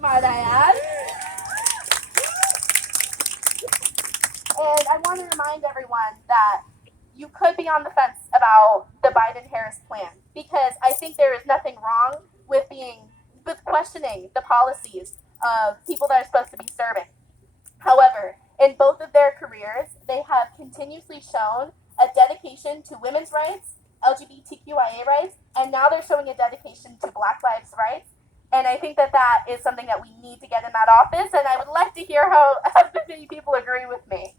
might I add. And I want to remind everyone that you could be on the fence about the Biden-Harris plan because I think there is nothing wrong with questioning the policies of people that are supposed to be serving. However, in both of their careers, they have continuously shown a dedication to women's rights, LGBTQIA rights, and now they're showing a dedication to Black Lives Rights. And I think that that is something that we need to get in that office. And I would like to hear how many people agree with me.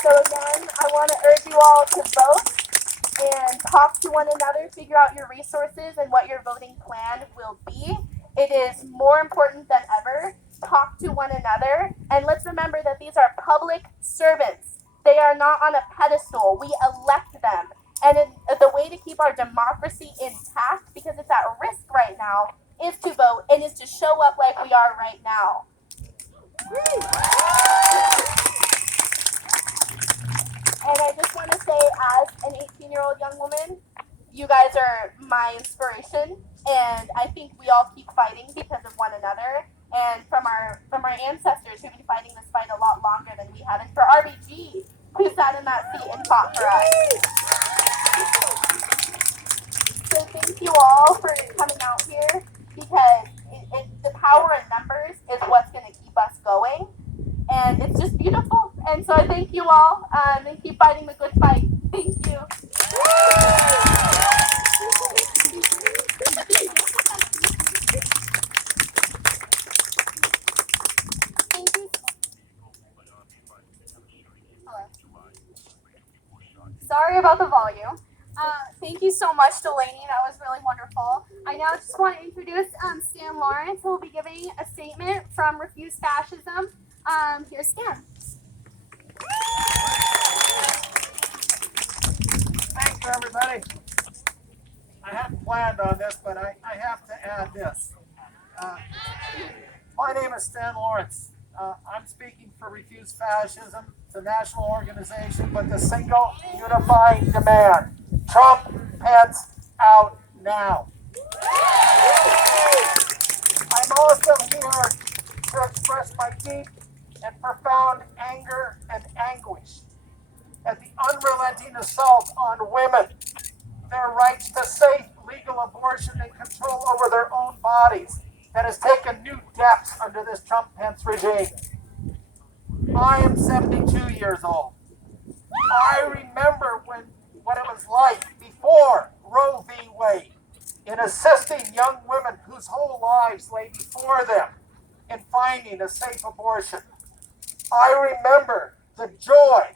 So again, I want to urge you all to vote and talk to one another, figure out your resources and what your voting plan will be. It is more important than ever. Talk to one another. And let's remember that these are public servants. They are not on a pedestal. We elect them. And the way to keep our democracy intact, because it's at risk right now, is to vote and is to show up like we are right now. And I just want to say, as an 18-year-old young woman, you guys are my inspiration, and I think we all keep fighting because of one another, and from our ancestors who've been fighting this fight a lot longer than we have, and for RBG, who sat in that seat and fought for us. So thank you all for coming out here, because the power in numbers is what's going to keep us going. And it's just beautiful. And so I thank you all, and keep fighting the good fight. Thank you. Thank you. Hello. Sorry about the volume. Thank you so much, Delaney. That was really wonderful. I now just want to introduce Stan Lawrence, who will be giving a statement from Refuse Fascism. Here's Stan. Thank you, everybody. I hadn't planned on this, but I have to add this. My name is Stan Lawrence. I'm speaking for Refuse Fascism, the national organization, but the single unifying demand. Trump, Pence, out now. I'm also here to express my deep and profound anger and anguish at the unrelenting assault on women, their rights to safe, legal abortion and control over their own bodies that has taken new depths under this Trump-Pence regime. I am 72 years old. I remember what it was like before Roe v. Wade in assisting young women whose whole lives lay before them in finding a safe abortion. I remember the joy,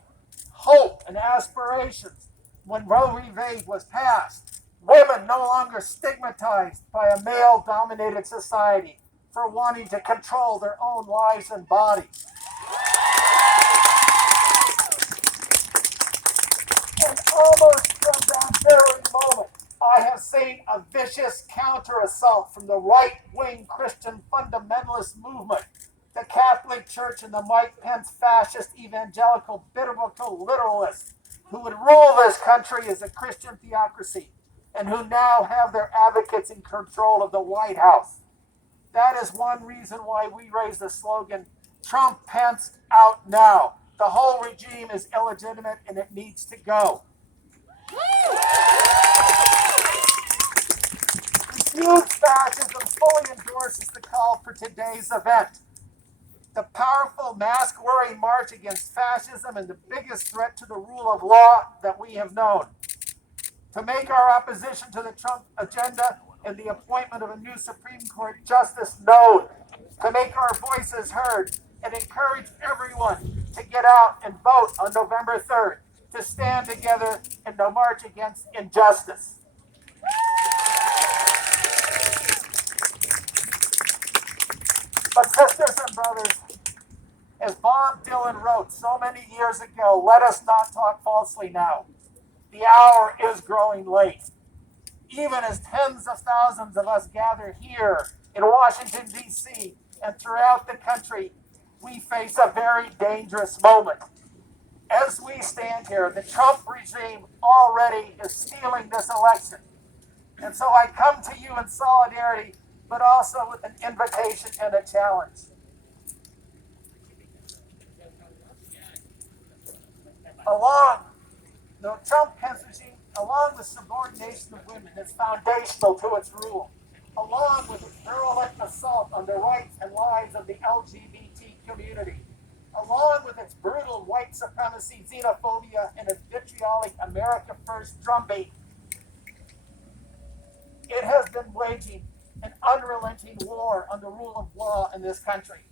hope, and aspirations when Roe v. Wade was passed. Women no longer stigmatized by a male-dominated society for wanting to control their own lives and bodies. And almost from that very moment, I have seen a vicious counter-assault from the right-wing Christian fundamentalist movement, the Catholic Church, and the Mike Pence fascist evangelical biblical literalists who would rule this country as a Christian theocracy and who now have their advocates in control of the White House. That is one reason why we raise the slogan, Trump, Pence, out now. The whole regime is illegitimate and it needs to go. Refuse Fascism fully endorses the call for today's event. The powerful mask-wearing march against fascism is the biggest threat to the rule of law that we have known. To make our opposition to the Trump agenda and the appointment of a new Supreme Court justice known, to make our voices heard, and encourage everyone to get out and vote on November 3rd, to stand together in the march against injustice. But sisters and brothers, as Bob Dylan wrote so many years ago, let us not talk falsely now. The hour is growing late. Even as tens of thousands of us gather here in Washington, D.C. and throughout the country, we face a very dangerous moment. As we stand here, the Trump regime already is stealing this election. And so I come to you in solidarity, but also with an invitation and a challenge. The Trump-Pence regime, along with subordination of women, is foundational to its rule, along with its virulent assault on the rights and lives of the LGBT community, along with its brutal white supremacy, xenophobia, and its vitriolic America First drumbeat. It has been waging an unrelenting war on the rule of law in this country.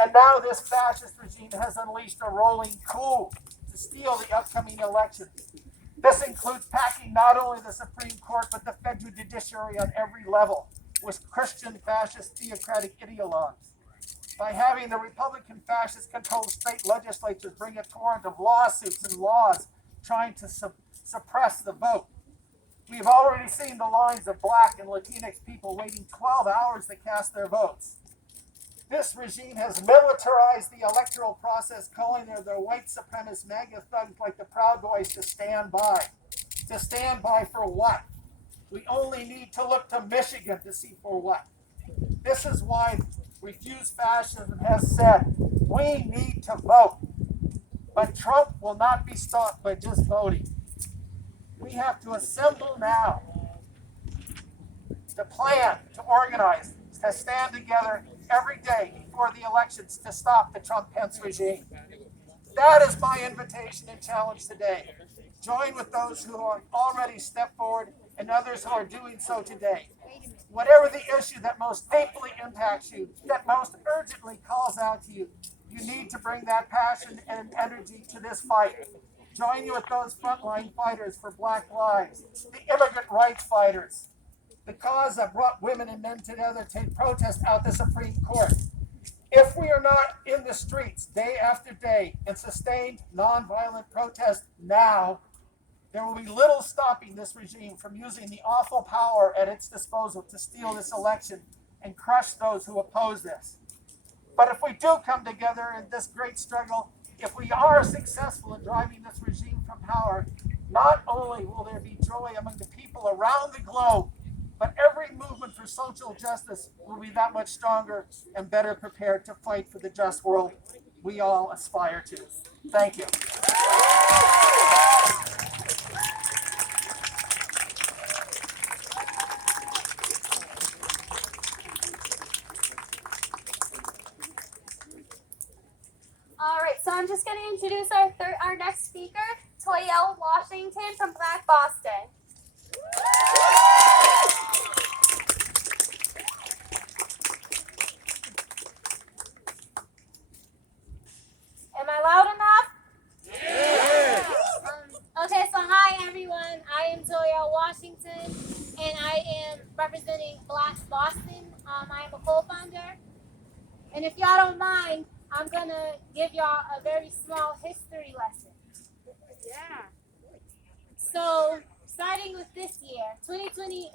And now this fascist regime has unleashed a rolling coup to steal the upcoming elections. This includes packing not only the Supreme Court, but the federal judiciary on every level with Christian fascist theocratic ideologues. By having the Republican fascist controlled state legislatures bring a torrent of lawsuits and laws trying to suppress the vote. We've already seen the lines of Black and Latinx people waiting 12 hours to cast their votes. This regime has militarized the electoral process, calling their white supremacist MAGA thugs like the Proud Boys to stand by. To stand by for what? We only need to look to Michigan to see for what. This is why Refuse Fascism has said, we need to vote. But Trump will not be stopped by just voting. We have to assemble now, to plan, to organize, to stand together every day before the elections to stop the Trump-Pence regime. That is my invitation and challenge today. Join with those who have already stepped forward and others who are doing so today. Whatever the issue that most deeply impacts you, that most urgently calls out to you, you need to bring that passion and energy to this fight. Join you with those frontline fighters for Black lives, the immigrant rights fighters, the cause that brought women and men together to protest out the Supreme Court. If we are not in the streets day after day in sustained nonviolent protest now, there will be little stopping this regime from using the awful power at its disposal to steal this election and crush those who oppose this. But if we do come together in this great struggle, if we are successful in driving this regime from power, not only will there be joy among the people around the globe, but every movement for social justice will be that much stronger and better prepared to fight for the just world we all aspire to. Thank you. All right, so I'm just going to introduce our next speaker, Toyelle Washington from Black Boston. Am I loud enough? Yeah. Okay, so hi everyone. I am Toyelle Washington, and I am representing Black Boston. I am a co-founder, and if y'all don't mind, I'm gonna give y'all a very small history lesson. Yeah. So, starting with this year, 2020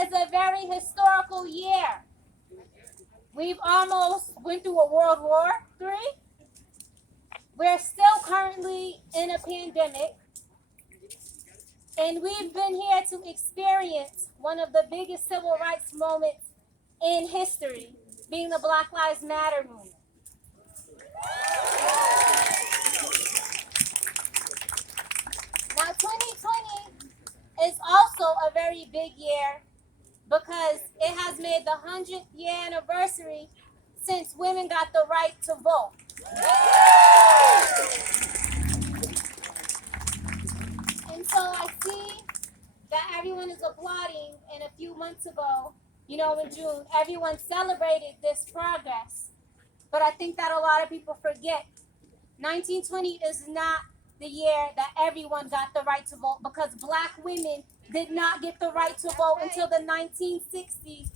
is a very historical year. We've almost went through a World War III. We're still currently in a pandemic. And we've been here to experience one of the biggest civil rights moments in history, being the Black Lives Matter movement. Now, 2020 is also a very big year because it has made the 100th year anniversary since women got the right to vote. And so I see that everyone is applauding, and a few months ago, in June, everyone celebrated this progress. But I think that a lot of people forget 1920 is not the year that everyone got the right to vote, because Black women did not get the right to vote until the 1960s,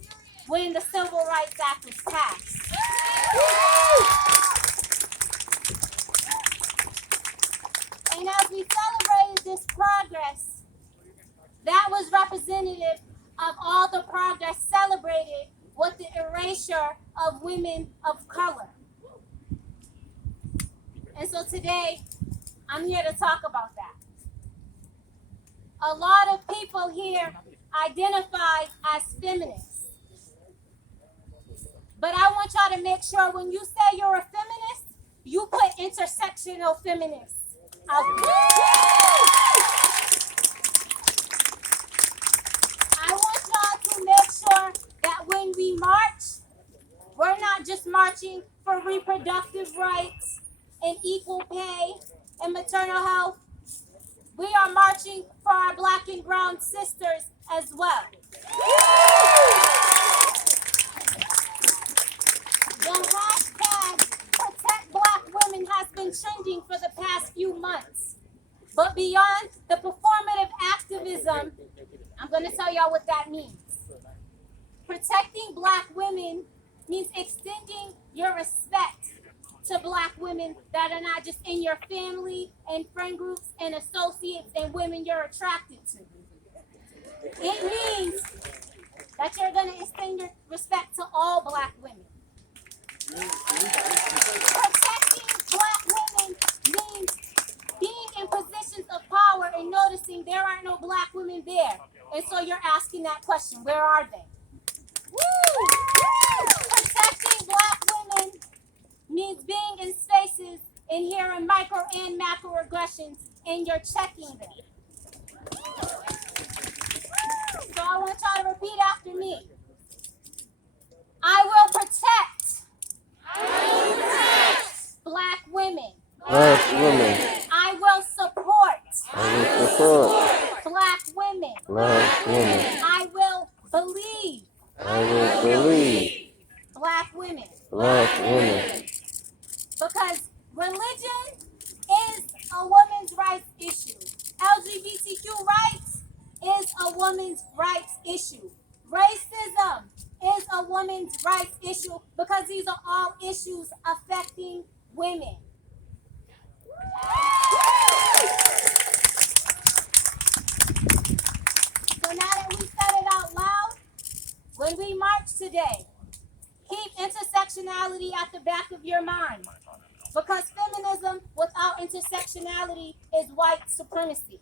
when the Civil Rights Act was passed. And as we celebrated this progress, that was representative of all the progress celebrated with the erasure of women of color. And so today, I'm here to talk about that. a lot of people here identify as feminists. But I want y'all to make sure when you say you're a feminist, you put intersectional feminists out there. I want y'all to make sure that when we march, we're not just marching for reproductive rights and equal pay and maternal health. We are marching for our Black and brown sisters as well. The hashtag Protect Black Women has been trending for the past few months. But beyond the performative activism, I'm going to tell y'all what that means. Protecting Black women means extending your respect to Black women that are not just in your family and friend groups and associates and women you're attracted to. It means that you're going to extend your respect to all Black women. Protecting Black women means being in positions of power and noticing there aren't no Black women there. And so you're asking that question, where are they? Woo! Protecting Black women means being in spaces and hearing micro and macroaggressions and you're checking them. So I want y'all to repeat after me. I will protect Black women. Black women. I will support I will support Black women. Black women. I will believe I will believe Black women. Black women. Because religion is a woman's rights issue. LGBTQ rights is a woman's rights issue. Racism is a woman's rights issue because these are all issues affecting women. So now that we said it out loud, when we march today, keep intersectionality at the back of your mind. Because feminism without intersectionality is white supremacy.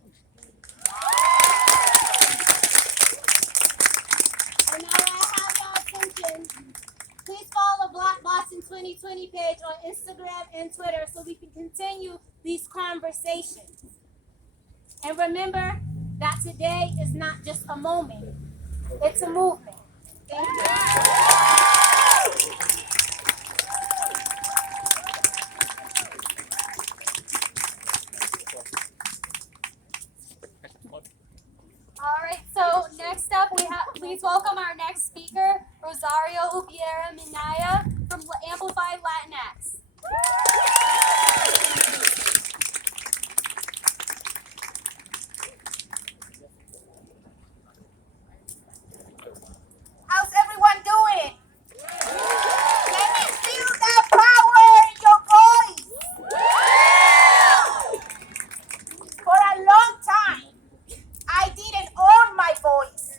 And now that I have y'all attention, please follow Black Boston 2020 page on Instagram and Twitter so we can continue these conversations. And remember that today is not just a moment, it's a movement. Thank you. All right, so next up, please welcome our next speaker, Rosario Ubiera Minaya from Amplified Latinx. How's everyone doing? Can you feel that power in your voice? For a long time, I didn't own my voice.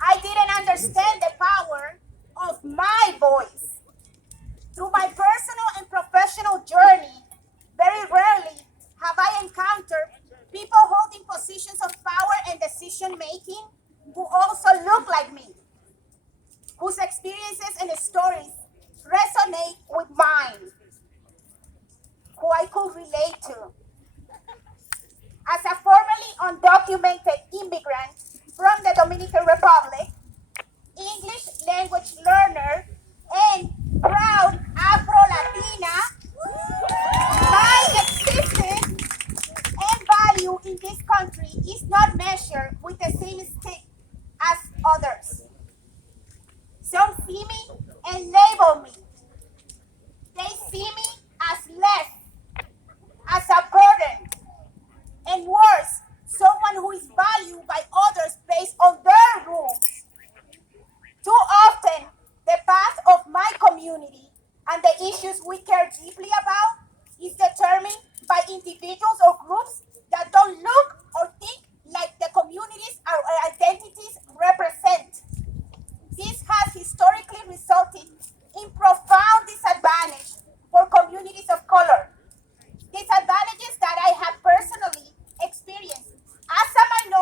I didn't understand the power of my voice. Through my personal and professional journey, very rarely have I encountered people holding positions of power and decision making who also look like me, whose experiences and stories resonate with mine, who I could relate to. As a formerly undocumented immigrant from the Dominican Republic, English language learner, and proud Afro-Latina, my existence and value in this country is not measured with the same stick as others. Some see me and label me. They see me as less, as a burden, and worse, someone who is valued by others based on their rules. Too often, the path of my community and the issues we care deeply about is determined by individuals or groups that don't look or think like the communities our identities represent. This has historically resulted in profound disadvantage for communities of color. Disadvantages that I have personally experienced as a minority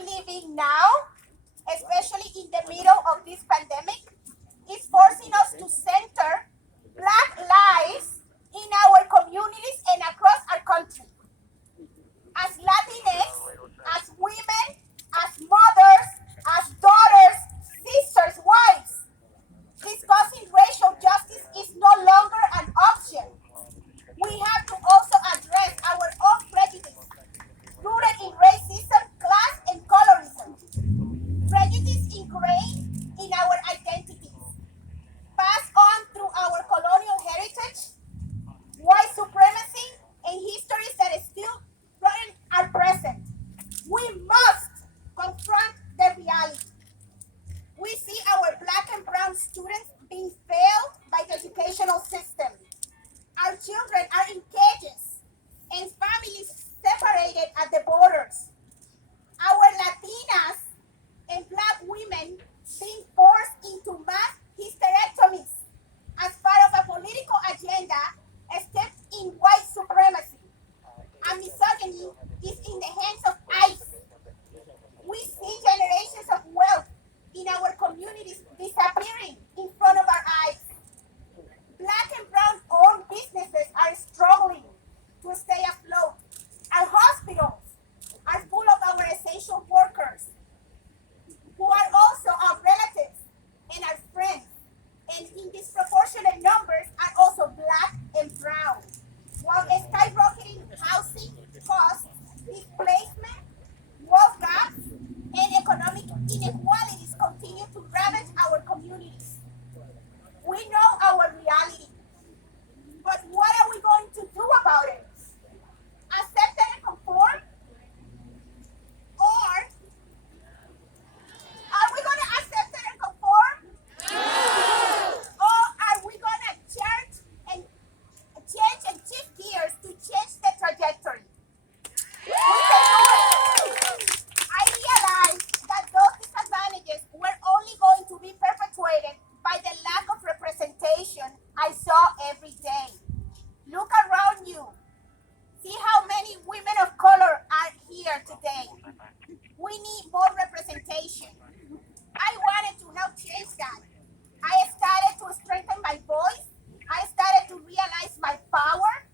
we live in now, especially in the middle of this pandemic, is forcing us to center Black lives in our communities and across our country. As Latinx, as women, as mothers, as daughters, sisters, wives, discussing racial justice is no longer an option. We have to also address our own prejudice, rooted in racism, class, and colorism. Prejudice ingrained in our identities, passed on through our colonial heritage, white supremacy, and histories that is still running our present. We must confront the reality. We see our Black and brown students being failed by the educational system. Our children are in cages and families separated at the borders. Our Latinas and Black women being forced into mass hysterectomies as part of a political agenda steeped in white supremacy. And misogyny is in the hands of ICE. We see generations of wealth in our communities disappearing in front of our eyes. Black and brown owned businesses are struggling to stay afloat. Our hospitals are full of our essential workers who are also our relatives and our friends, and in disproportionate numbers are also Black and brown. While skyrocketing housing costs, displacement, wealth gaps, and economic inequalities continue to ravage our communities. We know our reality, but what are we going to do about it? Accept it and conform? Or are we going to accept it and conform? Or are we going to change and shift gears to change the trajectory? We can do it. I realize that those disadvantages were only going to be perpetuated by the lack of representation I saw every day. Look around you. See how many women of color are here today. We need more representation. I wanted to help change that. I started to strengthen my voice. I started to realize my power,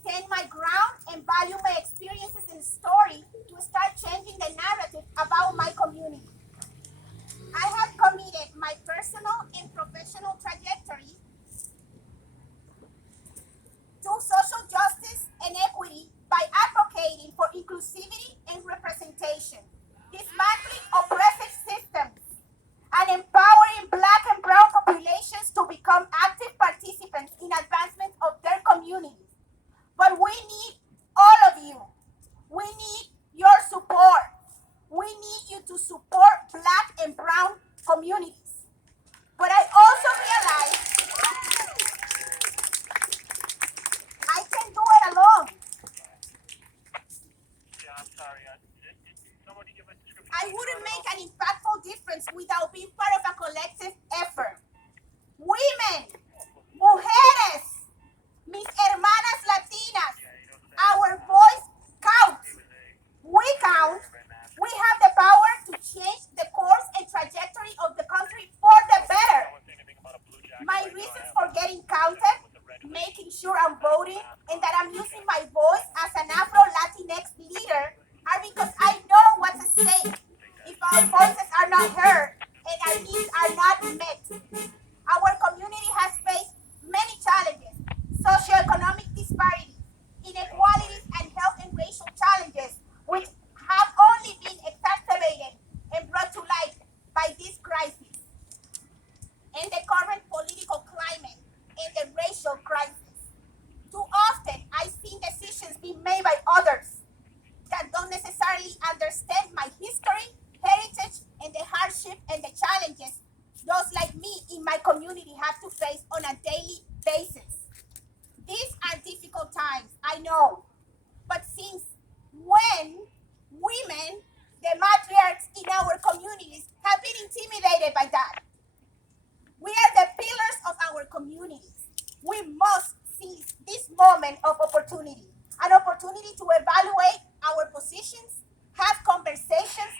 stand my ground, and value my experiences and story to start changing the narrative about my community. I have committed my personal and professional trajectory to social justice and equity by advocating for inclusivity and representation, dismantling oppressive systems, and empowering Black and brown populations to become active participants in advancement of their communities. But we need all of you. We need your support. We need you to support Black and brown communities. But I also realize I can do it alone. I wouldn't make an impactful difference without being part of a collective effort. Women, mujeres, mis hermanas latinas, our voice counts. We count. We have the power to change the course and trajectory of the country for the better. My reasons for getting counted, making sure I'm voting, and that I'm using my voice as an Afro-Latinx leader are because I know what's at stake if our voices are not heard and our needs are not met. Our community has faced many challenges: socioeconomic disparities, inequalities, and health and racial challenges, which have only been exacerbated and brought to light by this crisis and the current political climate and the racial crisis. Too often, I see decisions being made by others that don't necessarily understand my history, heritage, and the hardship and the challenges those like me in my community have to face on a daily basis. These are difficult times, I know. But since when women, the matriarchs in our communities, have been intimidated by that? We are the pillars of our communities. We must seize this moment of opportunity, an opportunity to evaluate our positions, have conversations,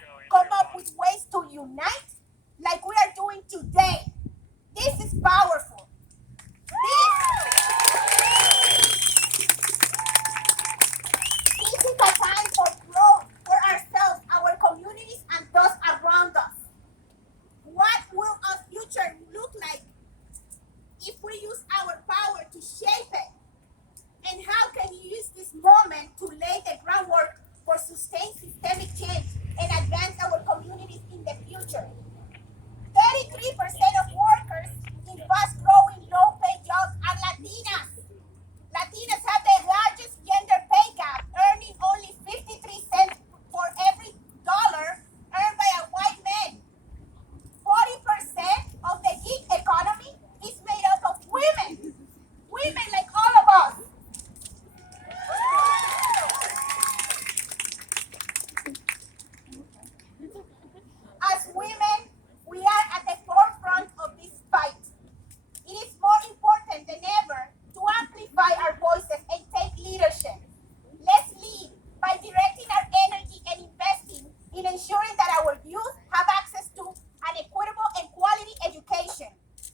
ensuring that our youth have access to an equitable and quality education,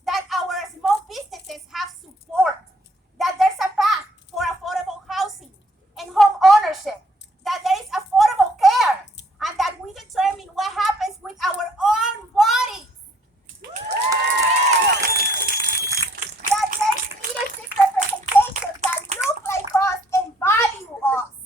that our small businesses have support, that there's a path for affordable housing and home ownership, that there is affordable care, and that we determine what happens with our own bodies. That there's leadership representation that look like us and value us.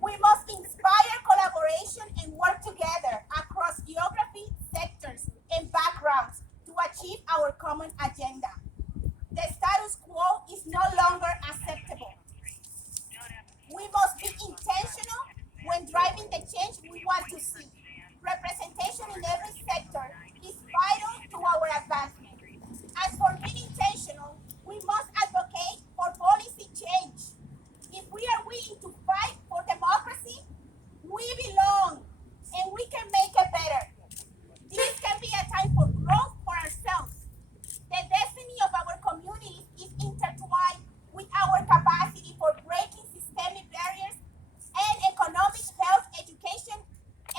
We must inspire collaboration and work together across geography, sectors, and backgrounds to achieve our common agenda. The status quo is no longer acceptable. We must be intentional when driving the change we want to see. Representation in every sector is vital to our advancement. As for being intentional, we must advocate for policy change. If we are willing to fight for democracy, we belong and we can make it better. This can be a time for growth for ourselves. The destiny of our communities is intertwined with our capacity for breaking systemic barriers and economic, health, education,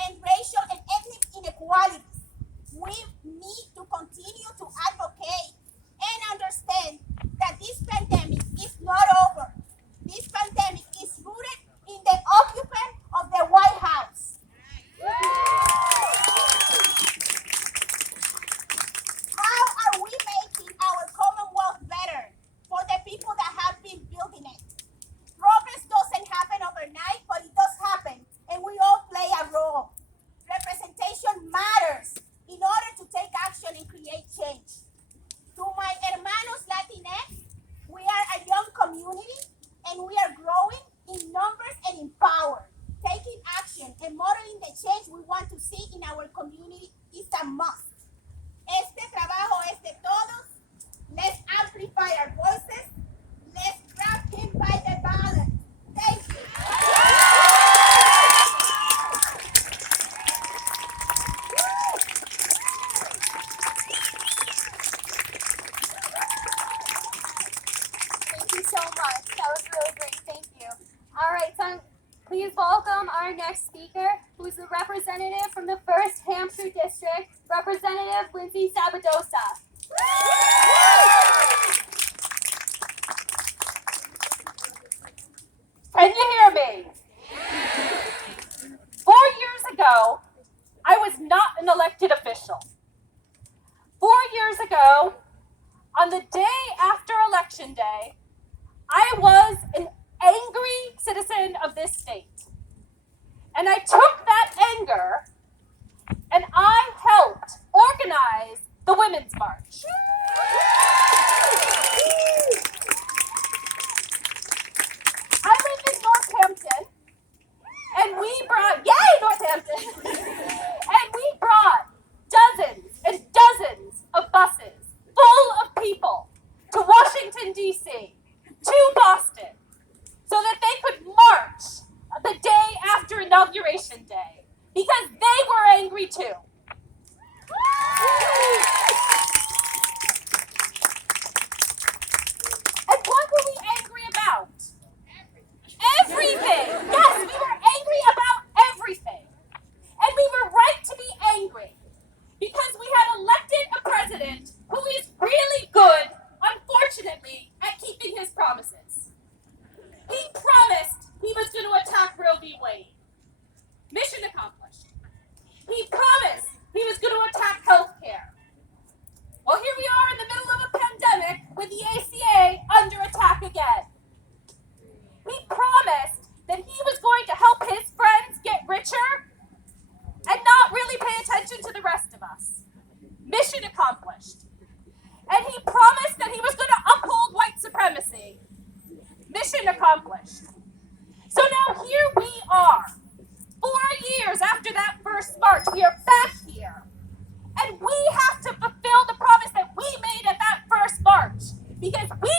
and racial and ethnic inequalities. We need to continue to advocate and understand that this pandemic is not over. This pandemic is rooted in the occupant of the White House. How are we making our Commonwealth better for the people that have been building it? Progress doesn't happen overnight, but it does happen, and we all play a role. Representation matters in order to take action and create change. To my hermanos Latinx, we are a young community, and we are growing in numbers and in power. Taking action and modeling the change we want to see in our community is a must. Este trabajo es de todos. Let's amplify our voices. Let's grab him by the ballot. Thank you. Thank you so much. That was really great. Thank you. All right, so please welcome our next speaker, who is the representative from the 1st Hampshire District, Representative Lindsay Sabadosa. Can you hear me? 4 years ago, I was not an elected official. 4 years ago, on the day after Election Day, I was an angry citizen of this state. And I took that anger and I helped organize the Women's March. I live in Northampton, and we brought, yay, Northampton! And we brought dozens and dozens of buses full of people to Washington, D.C., to Boston, so that they could march the day after Inauguration Day, because they were angry too. And what were we angry about? Everything! Yes, we were angry about everything. And we were right to be angry, because we had elected a president who is really good, unfortunately, at keeping his promises. He promised he was going to attack Roe v. Wade. Mission accomplished. He promised he was going to attack health care. Well, here we are in the middle of a pandemic with the ACA under attack again. He promised that he was going to help his friends get richer and not really pay attention to the rest of us. Mission accomplished. And he promised that he was going to uphold white supremacy. Mission accomplished. So now here we are. 4 years after that first march, we are back here. And we have to fulfill the promise that we made at that first march. Because we